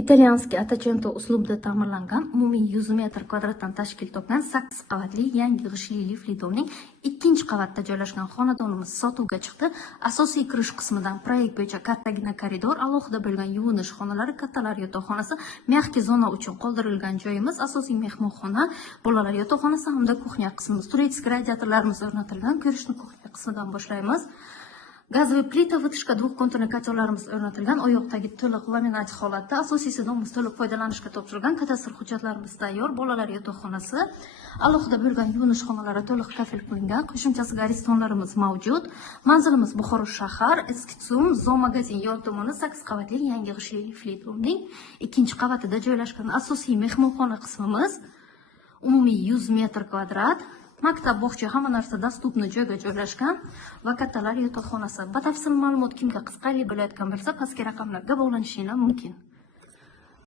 Italyanskiy Ottocento uslubida ta'mirlangan, umumiy 100 metr kvadratdan tashkil topgan 8 qavatli yangi g'ishli lifli domning ikkinchi qavatda joylashgan xonadonimiz sotuvga chiqdi. Asosiy kirish qismidan proyekt bo'yicha kattagina koridor, alohida bo'lgan yuvinish xonalari, kattalar yotoqxonasi, mexki zona uchun qoldirilgan joyimiz, asosiy mehmonxona, bolalar yotoqxonasi hamda kuxnya qismimiz. Turetskiy radiatorlarimiz o'rnatilgan. Ko'rishni kuxnya qismidan boshlaymiz. Gazli plita, вытяжка, двухконтурный kotellarimiz o'rnatilgan. Oyoqdagi to'liq laminat holatda. Asosiysi domimiz to'liq foydalanishga topshirilgan. Kadastr hujjatlarimiz tayyor. Bolalar yotoqxonasi, alohida bo'lgan yuvinish xonalari to'liq kafil qilingan. Qo'shimchasi garistonlarimiz mavjud. Manzilimiz Buxoro shahar, eski Tsum, zoo-magazin yon tomoni 8 qavatli yangi g'ishli lifli domning ikkinchi qavatida joylashgan asosiy mehmonxona qismimiz. Umumiy 100 metr kvadrat. Maktab, bog'cha, hamma narsa dostupni joyga joylashgan va kattalar yotoqxonasi. Batafsil ma'lumot kimga qiziqarli bo'layotgan bo'lsa, pastki raqamlarga bog'lanishingiz mumkin.